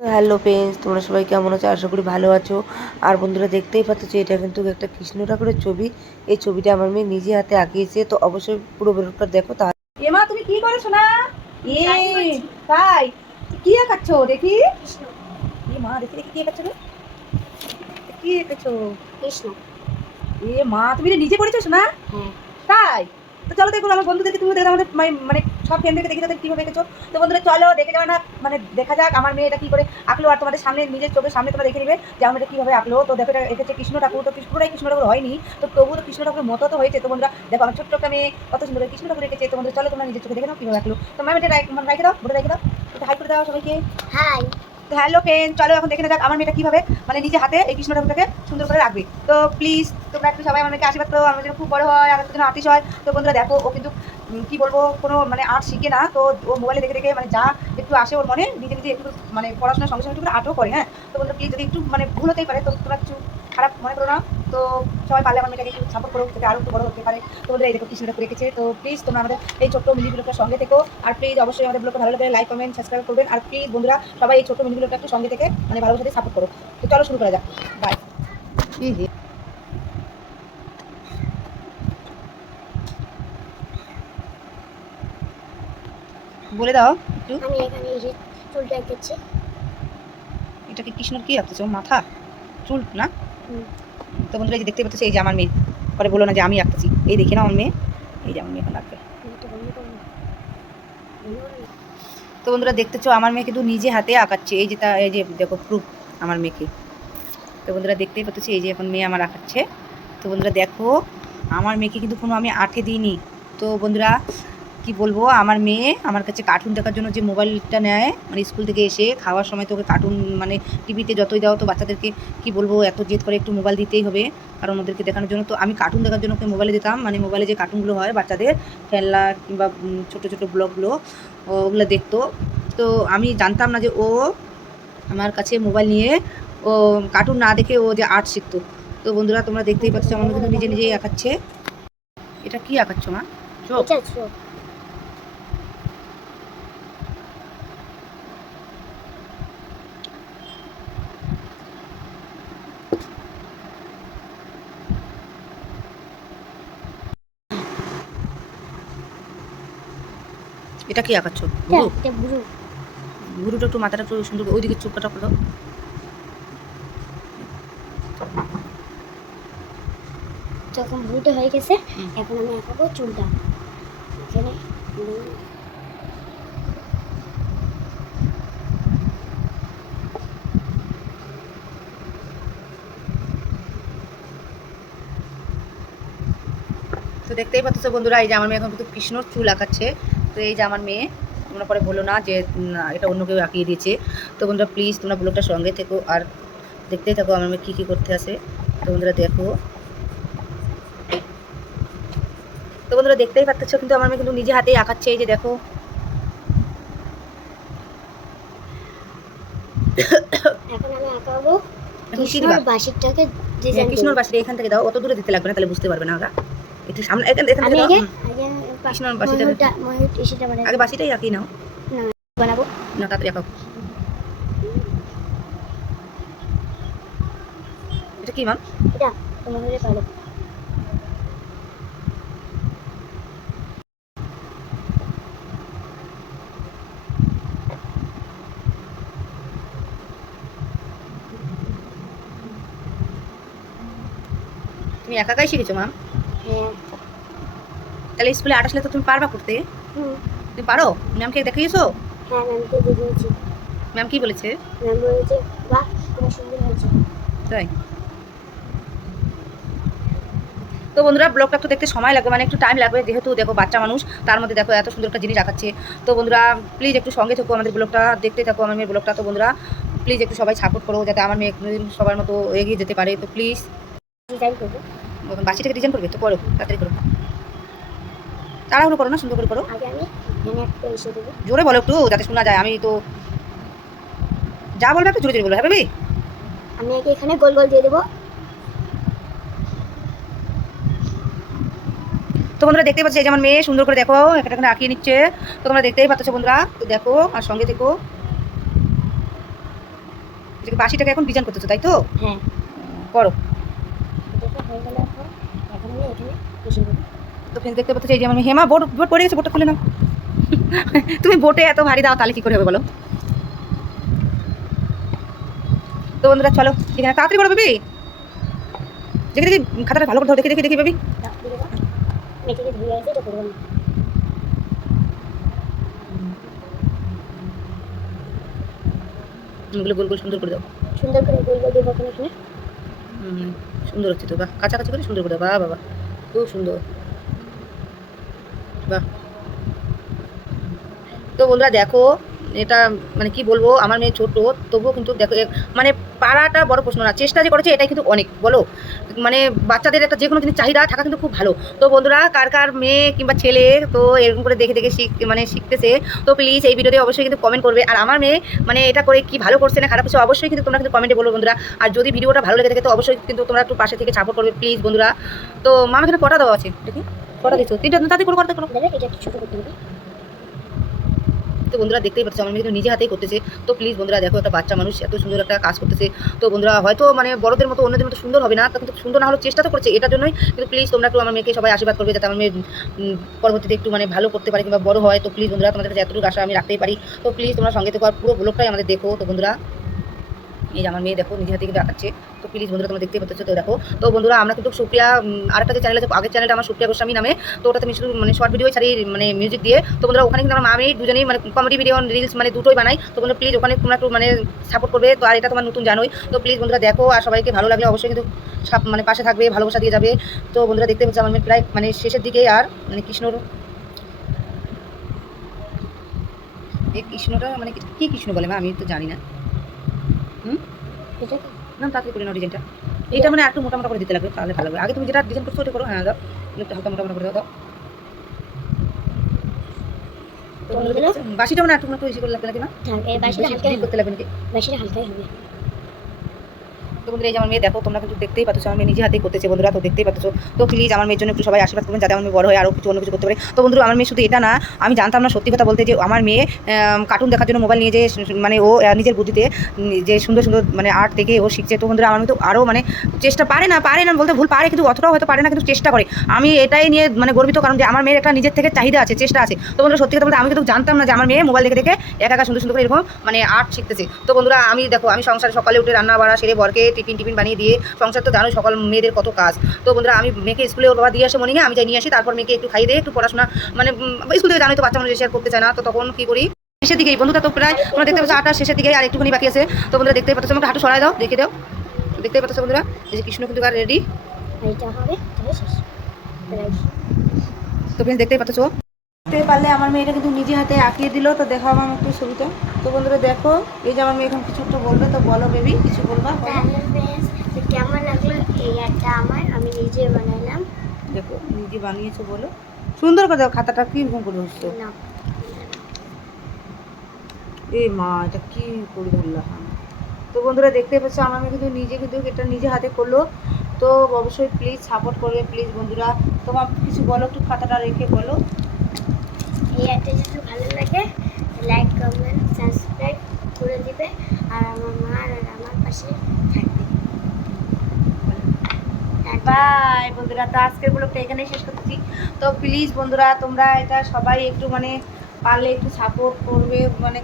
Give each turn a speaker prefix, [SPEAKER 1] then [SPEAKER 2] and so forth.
[SPEAKER 1] Hello friends তোমরা সবাই কেমন আছো? আশা করি ভালো আছো। আর বন্ধুরা দেখতেই পাচ্ছ যে এটা কিন্তু একটা কৃষ্ণ ঠাকুরের ছবি। এই ছবিটা আমার মেয়ে নিজে হাতে আঁকিয়েছে। তো অবশ্যই পুরো বেরোটা দেখো তা
[SPEAKER 2] এমা তুমি কি করেছ না? এ তাই কি আঁকাচ্ছ দেখি? এ মা দেখি দেখি কি আঁকাচ্ছ রে? কি আঁকাচ্ছো?
[SPEAKER 3] কৃষ্ণ।
[SPEAKER 2] এ মা তুমি নিজে করেছ না
[SPEAKER 3] হ্যাঁ
[SPEAKER 2] তাই। তো চলো দেখো আমার বন্ধুদেরকে তুমি দেখো আমাদের মানে সব ফ্রেন্ডদেরকে দেখে তাদের কীভাবে এঁকেছো তো বন্ধুরা, চলো, দেখে যাবে না মানে দেখা যাক আমার মেয়ে এটা কী করে আঁকলো, আর তোমাদের সামনে, নিজের চোখের সামনে তোমরা দেখে নেবে যে আমার এটা কীভাবে আঁকলো। তো দেখো, এটা এঁকেছে কৃষ্ণ ঠাকুর, তো কৃষ্ণটাই কৃষ্ণ ঠাকুর হয়নি, তো তবু তো কৃষ্ণ ঠাকুরের মতো তো হয়েছে। তো বন্ধুরা, দেখো, আমার ছোট্ট একটা মেয়ে, কত সুন্দর কৃষ্ণ ঠাকুর এঁকেছে। তো বন্ধুরা, চলো, তোমরা নিজের চোখে দেখে নাও কীভাবে আঁকলো। তো ম্যাম এটা রেখে রাখে দাও, বলে রেখে দাও। এটা হাই করে দাও সবাইকে।
[SPEAKER 3] হাই
[SPEAKER 2] তো হ্যালো ফ্রেন্ড চলো এখন দেখে যাক আমার মেয়েটা কীভাবে মানে নিজে হাতে এই কৃষ্ণ ঠাকুরটাকে সুন্দর করে রাখবে। তো প্লিজ তোমরা একটু সবাই আমার আশীর্বাদ করো, আমার যেন খুব বড় হয়, আর যেন আর্টিস্ট হয়। তো বন্ধুরা দেখো, ও কিন্তু কি বলব, কোনো মানে আর্ট শিখে না। তো ও মোবাইলে দেখে দেখে মানে যা একটু আসে ওর মনে, নিজে নিজে একটু মানে পড়াশোনার সঙ্গে সঙ্গে একটু আর্টও করে হ্যাঁ। তো বন্ধুরা প্লিজ যদি একটু মানে ভুল হতেই পারে, তো তোমরা কিছু খারাপ মনে করো না। তো সবাই পারলে আমার মেয়েটাকে একটু সাপোর্ট করো যাতে আরও একটু বড় হতে পারে। তো বন্ধুরা এই দেখো কৃষ্ণ ঠাকুর রেখেছে। তো প্লিজ তোমরা আমাদের এই ছোট্ট মিনি ব্লগটার সঙ্গে থেকো। আর প্লিজ অবশ্যই আমাদের ব্লগটা ভালো লাগলে লাইক কমেন্ট সাবস্ক্রাইব করবেন। আর প্লিজ বন্ধুরা সবাই এই ছোট্ট মিনি ব্লগটা একটু সঙ্গে থেকে মানে ভালোর সাথে সাপোর্ট করো। তো চলো শুরু করা যাক। বাই বলে দাও একটু।
[SPEAKER 3] আমি এখানে এই যে চুলটা এঁকেছি।
[SPEAKER 2] এটা কি কৃষ্ণর কি আঁকতেছে? ও মাথা? চুল না। তো বন্ধুরা এই যে দেখতে পাচ্ছ, এই যে আমার মেয়ে। পরে বলো না যে আমি আঁকতেছি এই দেখে না আমার মেয়ে। এই যে আমার মেয়ে
[SPEAKER 3] না।
[SPEAKER 2] তো বন্ধুরা দেখতেছো, আমার মেয়ে কিন্তু নিজে হাতে আঁকাচ্ছে। এই যে তা, এই যে দেখো প্রুফ আমার মেয়েকে। তো বন্ধুরা দেখতেই পাচ্ছ, এই যে এখন মেয়ে আমার আঁকাচ্ছে। তো বন্ধুরা দেখো, আমার মেয়েকে কিন্তু কোনো আমি আঠে দিইনি। তো বন্ধুরা কি বলব, আমার মেয়ে আমার কাছে কার্টুন দেখার জন্য যে মোবাইলটা নেয় মানে স্কুল থেকে এসে খাওয়ার সময় তোকে কার্টুন মানে টিভিতে যতই দাও তো বাচ্চাদেরকে কি বলব, এত জেদ করে একটু মোবাইল দিতেই হবে, কারণ ওদেরকে দেখানোর জন্য তো আমি কার্টুন দেখার জন্য ওকে মোবাইলে দিতাম মানে মোবাইলে যে কার্টুনগুলো হয় বাচ্চাদের, খেলনা কিংবা ছোট ছোট ব্লগগুলো ওগুলো দেখতো। তো আমি জানতাম না যে ও আমার কাছে মোবাইল নিয়ে, ও কার্টুন না দেখে ও যে আর্ট শিখতো। তো বন্ধুরা, তোমরা দেখতেই পাচ্ছ, আমার কিন্তু নিজে নিজেই আঁকাচ্ছে। এটা কি আঁকাচ্ছ, মা? চোখ
[SPEAKER 3] এটা
[SPEAKER 2] কি আঁকাচ্ছ গুরুটা একটু মাথাটা একটু সুন্দর ওইদিকে চোখ কাটা করো
[SPEAKER 3] যখন ব্লুটা হয়ে গেছে এখন আমি আঁকাবো চুলটা। এখানে
[SPEAKER 2] তো দেখতেই পাচ্ছ বন্ধুরা এই যে আমার মেয়ে এখন কিন্তু কৃষ্ণর চুল আঁকাচ্ছে। তো এই যে আমার মেয়ে তোমরা পরে বলো না যে না, এটা অন্য কেউ আঁকিয়ে দিয়েছে। তো বন্ধুরা প্লিজ তোমরা ব্লগটা সঙ্গে থেকো আর দেখতেই থাকো আমার মেয়ে কী কী করতে আসে। তো বন্ধুরা দেখো। তো বন্ধুরা দেখতেই পাচ্ছ কিন্তু আমার মেয়ে কিন্তু নিজে হাতেই আঁকাচ্ছে এই যে দেখো।
[SPEAKER 3] এখন আমি আঁকাবো কৃষ্ণর বাসিকটাকে
[SPEAKER 2] হ্যাঁ, কৃষ্ণর বাসিটা এখান থেকে দাও। অত দূরে দিতে লাগবে না তাহলে বুঝতে পারবে না ওরা একটু সামনে এখান থেকে
[SPEAKER 3] আগে
[SPEAKER 2] বাসিটা বাসিটাই আঁকি নাও।
[SPEAKER 3] বানাবো।
[SPEAKER 2] না তাড়াতাড়ি আঁকাও। এটা কি মান
[SPEAKER 3] এটা তোমার হলে
[SPEAKER 2] তুমি একা একাই শিখেছো ম্যাম
[SPEAKER 3] হ্যাঁ।
[SPEAKER 2] তাহলে স্কুলে আট আসলে তো তুমি পারবা করতে। তুমি পারো? ম্যামকে দেখিয়েছো?
[SPEAKER 3] হ্যাঁ ম্যামকে দিয়ে দিয়েছি
[SPEAKER 2] ম্যাম কি বলেছে?
[SPEAKER 3] ম্যাম বলেছে বাহ সুন্দর হয়েছে।
[SPEAKER 2] তাই। তো বন্ধুরা ব্লগটা তো দেখতে সময় লাগবে মানে একটু টাইম লাগবে। যেহেতু দেখো বাচ্চা মানুষ তার মধ্যে দেখো এত সুন্দর একটা জিনিস রাখাচ্ছে তো বন্ধুরা প্লিজ একটু সঙ্গে থাকো আমাদের ব্লগটা দেখতে থাকো আমার মেয়ের ব্লগটা। তো বন্ধুরা প্লিজ একটু সবাই সাপোর্ট করো যাতে আমার মেয়ে একদিন সবার মতো এগিয়ে যেতে পারে। তো প্লিজ
[SPEAKER 3] ডিজাইন করব।
[SPEAKER 2] বাসি থেকে ডিজাইন করবে তো করো তাড়াতাড়ি করো। তাড়াহুড়ো করো না সুন্দর করে করো। জোরে বলো একটু যাতে শোনা যায়। আমি তো যা বলবে একটু জোরে জোরে বলো হ্যাঁ বেবি
[SPEAKER 3] আমি আগে এখানে গোল গোল দিয়ে দেবো।
[SPEAKER 2] তো বন্ধুরা দেখতেই পাচ্ছি এই যে আমার মেয়ে সুন্দর করে দেখো একটা এখানে আঁকিয়ে নিচ্ছে। তো তোমরা দেখতেই পাচ্ছ বন্ধুরা তো দেখো আর সঙ্গে দেখো। বাসিটাকে এখন ডিজাইন করতেছো তাই তো?
[SPEAKER 3] হ্যাঁ।
[SPEAKER 2] করো।
[SPEAKER 3] হয়ে এখন আমি এখানে
[SPEAKER 2] তো ফ্রেন্ড দেখতে পাচ্ছি এই যে আমার হেমা বোট বোট পড়ে গেছে বোটটা খুলে নাও তুমি বোটে এত ভারী দাও তাহলে কি করে হবে বলো তো বন্ধুরা চলো এখানে তাড়াতাড়ি করো বেবি দেখি দেখি খাতাটা ভালো করে দেখি দেখি দেখি বেবি এগুলো গোল গোল সুন্দর করে দাও
[SPEAKER 3] সুন্দর করে গোল গোল দেবো
[SPEAKER 2] সুন্দর হচ্ছে তো বাহ কাছাকাছি করে সুন্দর করে দাও বাহ বাবা খুব সুন্দর তো বন্ধুরা দেখো, এটা মানে কি বলব, আমার মেয়ে ছোট, তবুও কিন্তু দেখো মানে পাড়াটা বড় প্রশ্ন না, চেষ্টা যে করেছে, এটাই কিন্তু অনেক, বলো? মানে বাচ্চাদের একটা যে কোনো জিনিস, চাহিদা থাকা কিন্তু খুব ভালো। তো বন্ধুরা, কার কার মেয়ে কিংবা ছেলে, তো এরকম করে দেখে দেখে শিখ মানে শিখতেছে, তো প্লিজ এই ভিডিওতে অবশ্যই কিন্তু কমেন্ট করবে। আর আমার মেয়ে মানে এটা করে কি ভালো করছে না খারাপ করছে, অবশ্যই কিন্তু তোমরা কিন্তু কমেন্টে বলো বন্ধুরা। আর যদি ভিডিওটা ভালো লেগে থাকে, তো অবশ্যই কিন্তু তোমরা একটু পাশে থেকে সাপোর্ট করবে প্লিজ বন্ধুরা। তো মামা এখানে কটা দেওয়া আছে দেখি কটা দিচ্ছ তিনটা তাতে করে করো তো বন্ধুরা দেখতেই পাচ্ছ আমার মেয়ে কিন্তু নিজে হাতেই করতেছে। তো প্লিজ বন্ধুরা দেখো একটা বাচ্চা মানুষ এত সুন্দর একটা কাজ করতেছে। তো বন্ধুরা হয়তো মানে বড়দের মতো অন্যদের মতো সুন্দর হবে না কিন্তু সুন্দর না হলেও চেষ্টা তো করছে এটার জন্যই। কিন্তু প্লিজ তোমরা একটু আমার মেয়েকে সবাই আশীর্বাদ করবে যাতে আমার মেয়ে পরবর্তীতে একটু মানে ভালো করতে পারে কিংবা বড় হয়। তো প্লিজ বন্ধুরা তোমাদের কাছে এতটুকু আশা আমি রাখতেই পারি। তো প্লিজ তোমরা সঙ্গে থেকে পুরো ব্লগটাই আমাদের দেখো। তো বন্ধুরা এই যে আমার মেয়ে দেখো নিজে হাতে কিন্তু আঁকাচ্ছে। তো প্লিজ বন্ধুরা, তোমরা দেখতে পাচ্ছ, তো দেখো। তো বন্ধুরা, আমরা কিন্তু সুপ্রিয়া আরেকটা যে চ্যানেল আছে, আগের চ্যানেলটা আমার সুপ্রিয়া গোস্বামী নামে। তো ওটাতে আমি শুধু মানে শর্ট ভিডিও ছাড়ি মানে মিউজিক দিয়ে। তো বন্ধুরা, ওখানে কিন্তু আমার আমি দুজনেই মানে কমেডি ভিডিও রিলস মানে দুটোই বানাই তো বন্ধুরা প্লিজ ওখানে তোমরা একটু মানে সাপোর্ট করবে। তো আর এটা তোমার নতুন জানোই। তো প্লিজ বন্ধুরা, দেখো, আর সবাইকে ভালো লাগলে অবশ্যই কিন্তু সাপ- মানে পাশে থাকবে, ভালোবাসা দিয়ে যাবে। তো বন্ধুরা দেখতে পাচ্ছি, আমার প্রায় মানে শেষের দিকে আর মানে কৃষ্ণর এই কৃষ্ণটা মানে কি- কৃষ্ণ বলে আমি তো জানি না।
[SPEAKER 3] কি?
[SPEAKER 2] না তাড়াতাড়ি করে নাও ডিজাইনটা এইটা মানে একটু মোটা মোটা করে দিতে লাগবে তাহলে ভালো লাগবে আগে তুমি যেটা ডিজাইন করছ ওটা করো। হ্যাঁ দাও। একটু হালকা মোটা মোটা করে দাও? দেখছ? বাসিটা মানে একটু একটু বেশি করে লাগবে নাকি না করতে লাগবে নাকি?
[SPEAKER 3] বাসিটা হালকাই হবে।
[SPEAKER 2] তো বন্ধুরা, এই যে আমার মেয়ে, দেখো, তোমরা কিন্তু দেখতেই পাচ্ছ, আমার মেয়ে নিজে হাতেই করতেছে, বন্ধুরা, তো দেখতেই পাচ্ছ। তো প্লিজ আমার মেয়ের জন্য একটু সবাই আশীর্বাদ করবেন, যাতে আমার মেয়ে বড় হয় আরও কিছু অন্য কিছু করতে পারে। তো বন্ধুরা, আমার মেয়ে শুধু এটা না, আমি জানতাম না সত্যি কথা বলতে যে আমার মেয়ে কার্টুন দেখার জন্য মোবাইল নিয়ে যে মানে ও নিজের বুদ্ধিতে, যে সুন্দর সুন্দর মানে আর্ট থেকে ও শিখছে। তো বন্ধুরা, আমার মেয়ে তো আরও মানে চেষ্টা পারে না পারে না বলতে ভুল, পারে, কিন্তু অতটাও হয়তো পারে না, কিন্তু চেষ্টা করে। আমি এটাই নিয়ে মানে গর্বিত, কারণ যে আমার মেয়ের একটা নিজের থেকে চাহিদা আছে, চেষ্টা আছে। তো বন্ধুরা, সত্যি কথা বলতে আমি কিন্তু জানতাম না যে আমার মেয়ে মোবাইল দেখে দেখে একা একা সুন্দর সুন্দর এরকম মানে আর্ট শিখতেছে। তো বন্ধুরা, আমি দেখো, আমি সংসারে সকালে উঠে রান্না বাড়া সেরে বরকে টিফিন টিফিন বানিয়ে দিয়ে সংসার তো জানো সকাল মেয়েদের কত কাজ। তো বন্ধুরা আমি মেয়েকে স্কুলে ওর বাবা দিয়ে আসে মর্নিংয়ে আমি যাই নিয়ে আসি তারপর মেয়েকে একটু খাইয়ে দিয়ে একটু পড়াশোনা মানে স্কুল থেকে জানোই তো বাচ্চা মানুষ শেয়ার করতে চায় না তো তখন কি করি? শেষের দিকেই বন্ধুরা তো প্রায় তোমরা দেখতে পাচ্ছ আটটা শেষের দিকে আর একটুখানি বাকি আছে। তো বন্ধুরা দেখতে পাচ্ছ আমাকে হাঁটু সরাই দাও দেখে দাও। দেখতে পাচ্ছ বন্ধুরা এই যে কৃষ্ণ কিন্তু রেডি তো দেখতেই পাচ্ছ। দেখতে পারলে আমার মেয়েটা কিন্তু নিজে হাতে আঁকিয়ে দিল তো দেখো আমার একটু ছবিটা। তো বন্ধুরা দেখো এই যে আমার মেয়ে এখন কিছু একটু বলবে তো বলো বেবি কিছু বলবা
[SPEAKER 3] কেমন লাগল এই একটা আমার? আমি নিজে বানালাম।
[SPEAKER 2] দেখো নিজে বানিয়েছো বলো। সুন্দর করে দাও খাতাটা কীরকম করে হচ্ছে।
[SPEAKER 3] না।
[SPEAKER 2] এ মা এটা কি করে ধরলাম তো বন্ধুরা দেখতে পাচ্ছ আমার মেয়ে কিন্তু নিজে কিন্তু এটা নিজে হাতে করল। তো অবশ্যই প্লিজ সাপোর্ট করবে প্লিজ বন্ধুরা। তোমার কিছু বলো একটু খাতাটা রেখে বলো।
[SPEAKER 3] এই একটা যদি ভালো লাগে লাইক কমেন্ট সাবস্ক্রাইব করে দিবে, আর আমার মা আর আমার পাশে থাকবে।
[SPEAKER 2] বাই বন্ধুরা, তো আজকের ব্লগটা এখানেই শেষ করতেছি তো প্লিজ বন্ধুরা, তোমরা এটা সবাই একটু মানে পারলে একটু সাপোর্ট করবে মানে